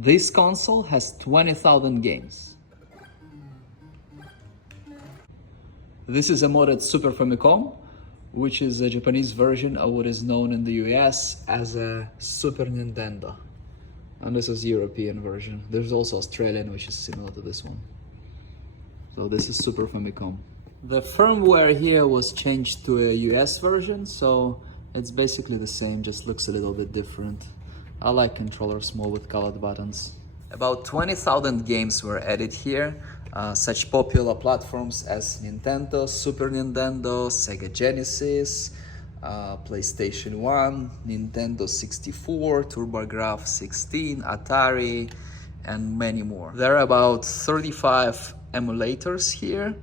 This console has 20,000 games. This is a modded Super Famicom, which is a Japanese version of what is known in the US as a Super Nintendo. And this is the European version. There's also Australian, which is similar to this one. So this is Super Famicom. The firmware here was changed to a US version, so it's basically the same, just looks a little bit different. I like controllers more with colored buttons. About 20,000 games were added here. Such popular platforms as Nintendo, Super Nintendo, Sega Genesis, PlayStation 1, Nintendo 64, TurboGrafx 16, Atari, and many more. There are about 35 emulators here.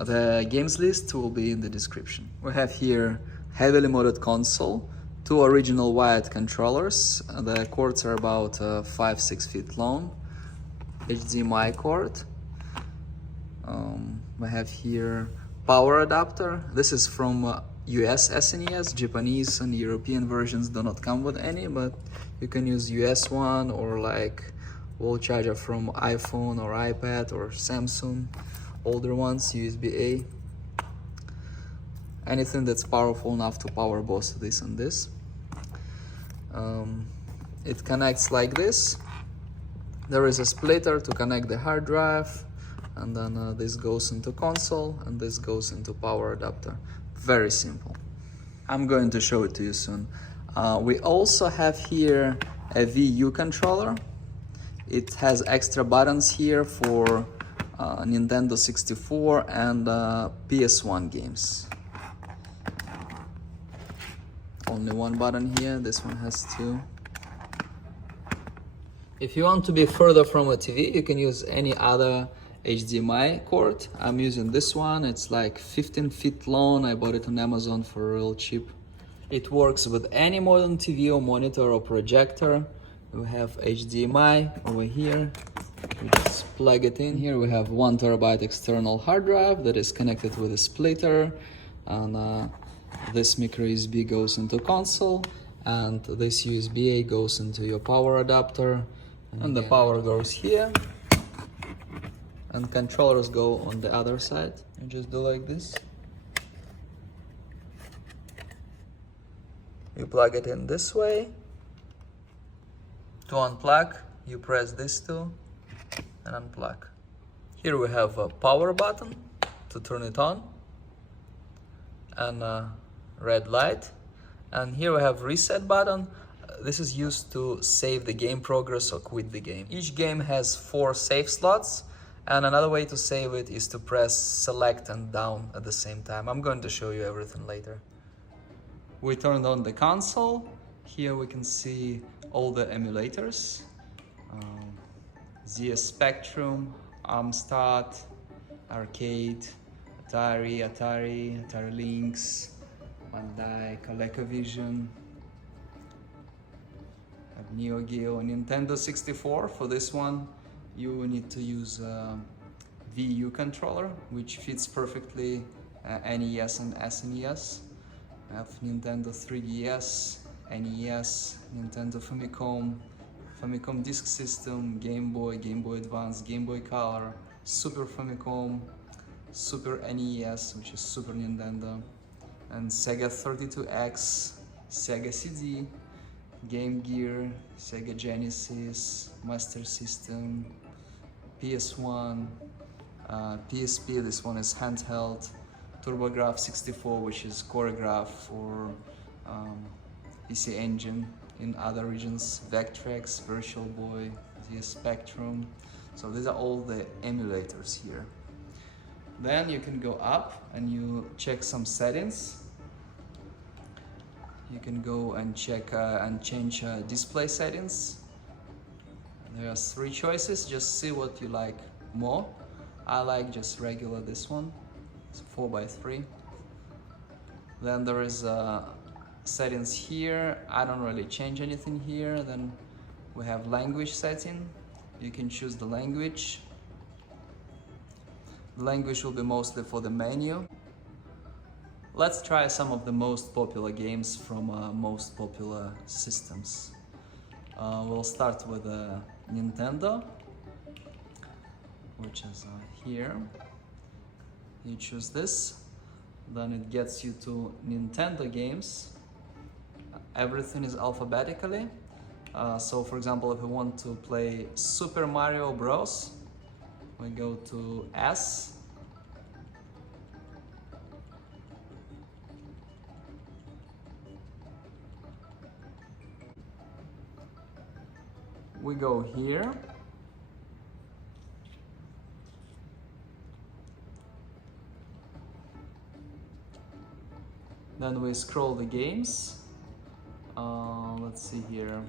The games list will be in the description. We have here heavily modded console, 2 original wired controllers. The cords are about 5-6 feet long. HDMI cord. We have here power adapter. This is from US SNES. Japanese and European versions do not come with any, but you can use US one or like wall charger from iPhone or iPad or Samsung. Older ones, USB-A. Anything that's powerful enough to power both this and this. It connects like this. There is a splitter to connect the hard drive, and then this goes into console and this goes into power adapter. Very simple. I'm going to show it to you soon. We also have here a VU controller. It has extra buttons here for Nintendo 64 and PS1 games. Only one button here, this one has 2. If you want to be further from a TV, you can use any other HDMI cord. I'm using this one, it's like 15 feet long. I bought it on Amazon for real cheap. It works with any modern TV or monitor or projector. We have HDMI over here. We just plug it in. Here we have 1 terabyte external hard drive that is connected with a splitter, and this micro USB goes into console, and this USB-A goes into your power adapter, and the power goes here, and controllers go on the other side. You just do like this. You plug it in this way. To unplug, you press this two and unplug. Here we have a power button to turn it on, and a red light. And here we have reset button. This is used to save the game progress or quit the game. Each game has 4 save slots, and another way to save it is to press select and down at the same time. I'm going to show you everything later. We turned on the console. Here we can see all the emulators. ZS Spectrum, Amstrad, Arcade, Atari Lynx, Bandai, ColecoVision, Neo Geo, Nintendo 64. For this one, you need to use a VU controller, which fits perfectly NES and SNES. I have Nintendo 3DS, NES, Nintendo Famicom Disk System, Game Boy, Game Boy Advance, Game Boy Color, Super Famicom, Super NES, which is Super Nintendo, and Sega 32X, Sega CD, Game Gear, Sega Genesis, Master System, PS1, PSP, this one is handheld, TurboGrafx 64, which is choreograph for PC Engine in other regions, Vectrex, Virtual Boy, ZS Spectrum. So these are all the emulators here. Then you can go up and you check some settings. You can go and check and change display settings. There are 3 choices, just see what you like more. I like just regular this one, it's 4:3. Then there is settings here. I don't really change anything here. Then we have language setting. You can choose the language. The language will be mostly for the menu. Let's try some of the most popular games from most popular systems. We'll start with Nintendo, which is here. You choose this, then it gets you to Nintendo games. Everything is alphabetically. So for example, if we want to play Super Mario Bros, we go to S. We go here. Then we scroll the games. Let's see here.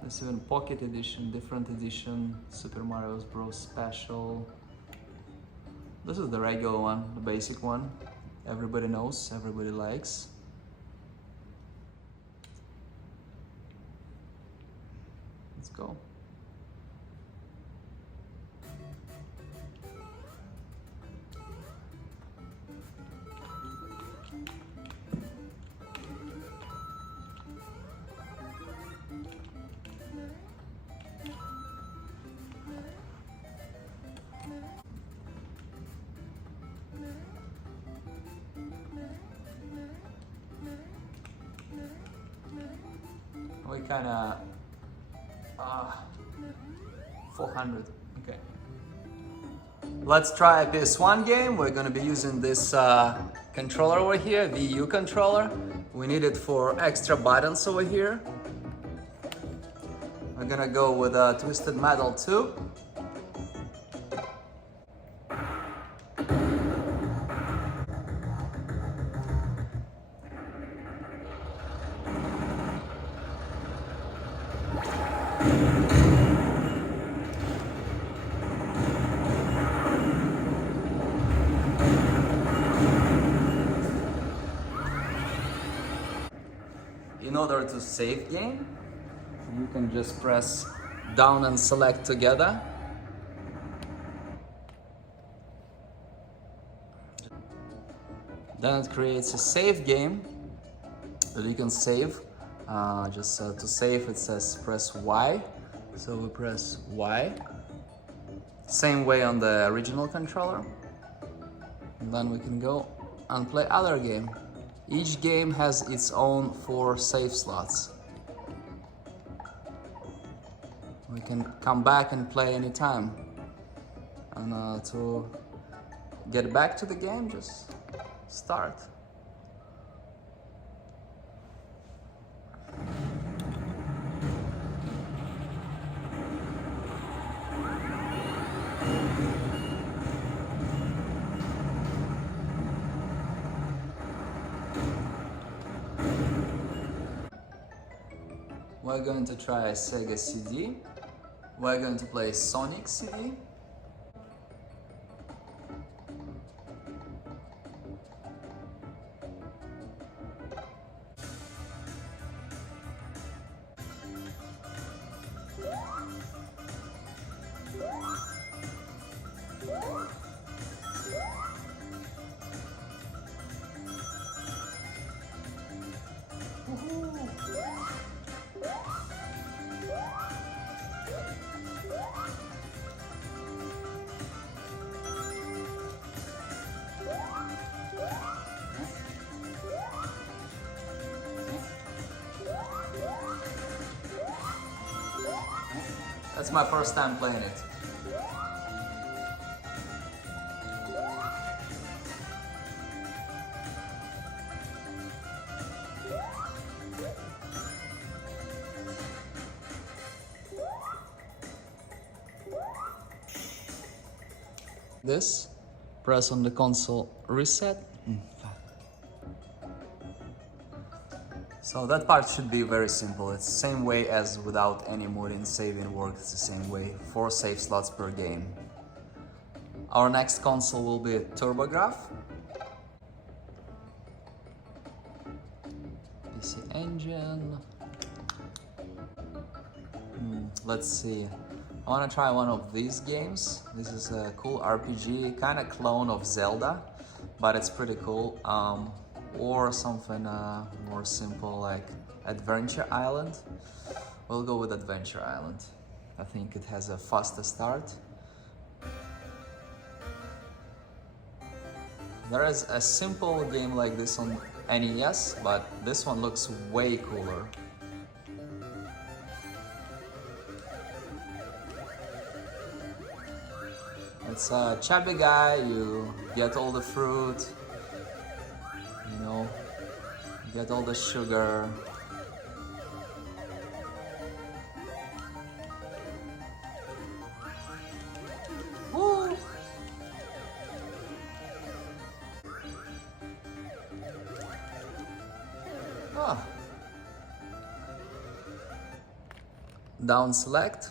There's even Pocket Edition, different edition, Super Mario Bros. Special. This is the regular one, the basic one. Everybody knows, everybody likes. Let's go. We kinda 400. Okay. Let's try a PS1 game. We're gonna be using this controller over here, VU controller. We need it for extra buttons over here. We're gonna go with Twisted Metal 2. In order to save game, you can just press down and select together. Then it creates a save game that you can save. To save, it says press Y. So we press Y. Same way on the original controller. And then we can go and play other game. Each game has its own 4 save slots. We can come back and play anytime. And to get back to the game, just start. We're going to try a Sega CD. We're going to play Sonic CD. That's my first time playing it. This, press on the console reset. So that part should be very simple. It's the same way as without any modding, saving work. It's the same way. 4 save slots per game. Our next console will be TurboGrafx. PC Engine. Let's see. I want to try one of these games. This is a cool RPG, kind of clone of Zelda, but it's pretty cool. Or something more simple like Adventure Island. We'll go with Adventure Island. I think it has a faster start. There is a simple game like this on NES, but this one looks way cooler. It's a chubby guy, you get all the fruit, you know, get all the sugar. Woo! Ah. Down select.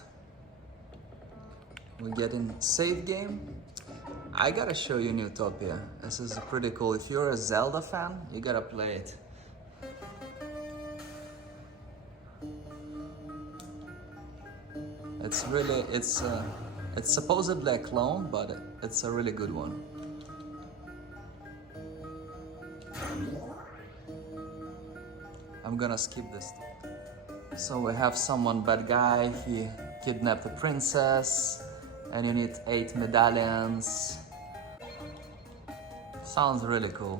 We get in save game. I gotta show you Newtopia. This is pretty cool. If you're a Zelda fan, you gotta play it. It's really, it's supposedly a clone, but it's a really good one. I'm gonna skip this. So we have someone bad guy, he kidnapped a princess, and you need 8 medallions. Sounds really cool.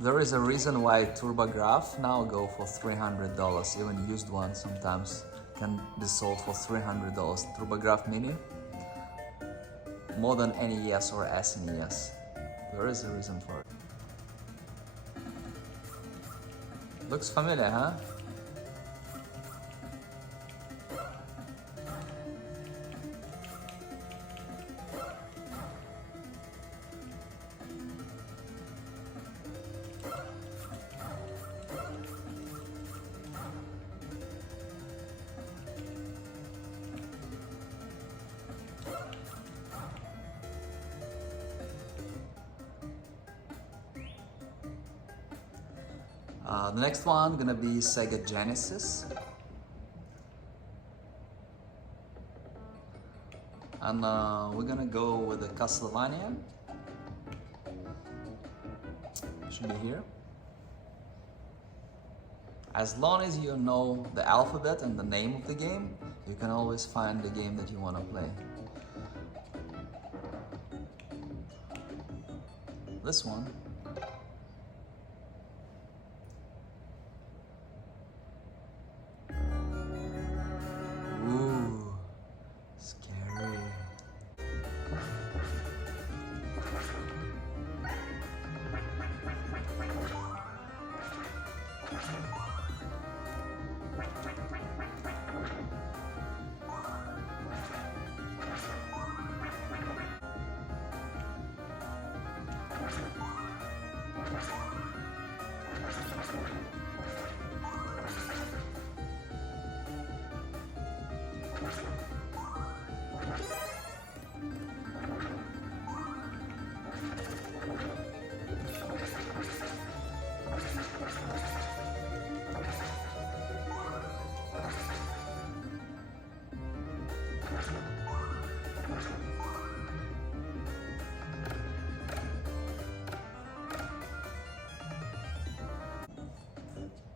There is a reason why TurboGrafx now go for $300. Even used ones sometimes can be sold for $300. TurboGrafx Mini, more than NES or SNES. There is a reason for it. Looks familiar, huh? The next one gonna be Sega Genesis, and we're gonna go with the Castlevania. Should be here. As long as you know the alphabet and the name of the game, you can always find the game that you want to play. This one. Ooh, scary.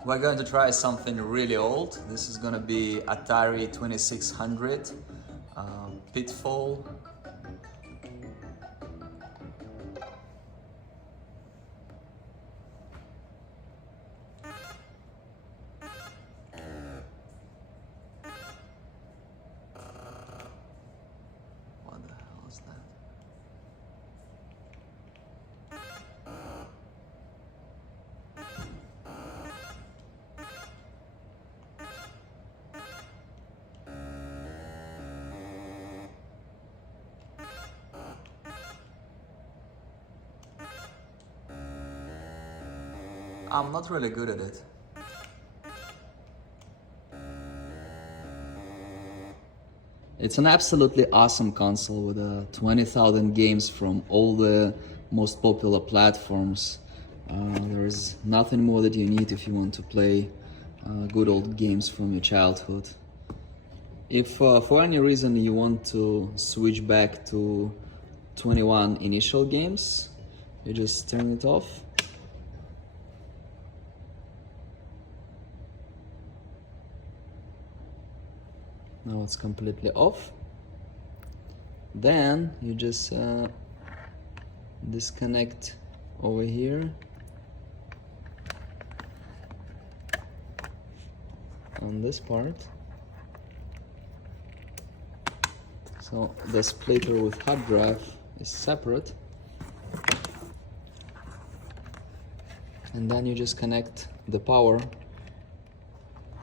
We're going to try something really old. This is going to be Atari 2600 Pitfall. What the hell is that? I'm not really good at it. It's an absolutely awesome console with 20,000 games from all the most popular platforms. There's nothing more that you need if you want to play good old games from your childhood. If for any reason you want to switch back to 21 initial games, you just turn it off Now it's completely off. Then you just disconnect over here on this part. So the splitter with hard drive is separate. And then you just connect the power.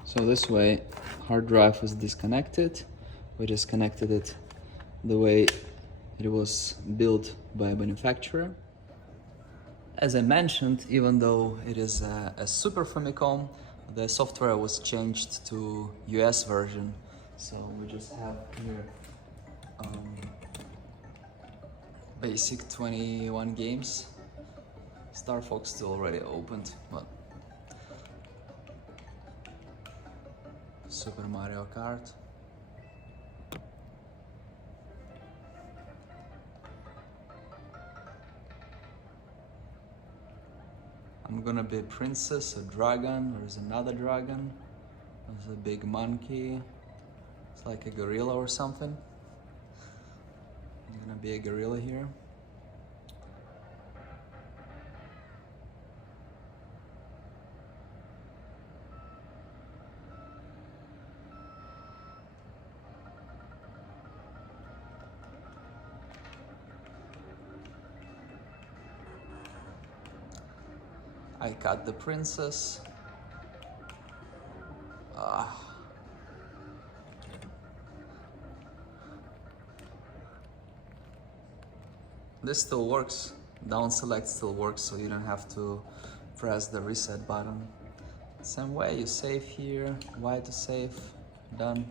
So this way hard drive is disconnected. We just connected it the way it was built by a manufacturer. As I mentioned, even though it is a Super Famicom, the software was changed to US version. So we just have here basic 21 games. Star Fox still already opened, but Super Mario Kart. I'm gonna be a princess, a dragon, there's another dragon, there's a big monkey, it's like a gorilla or something. I'm gonna be a gorilla here. I cut the princess. This still works. Down select still works, so you don't have to press the reset button. Same way, you save here, Y to save, done.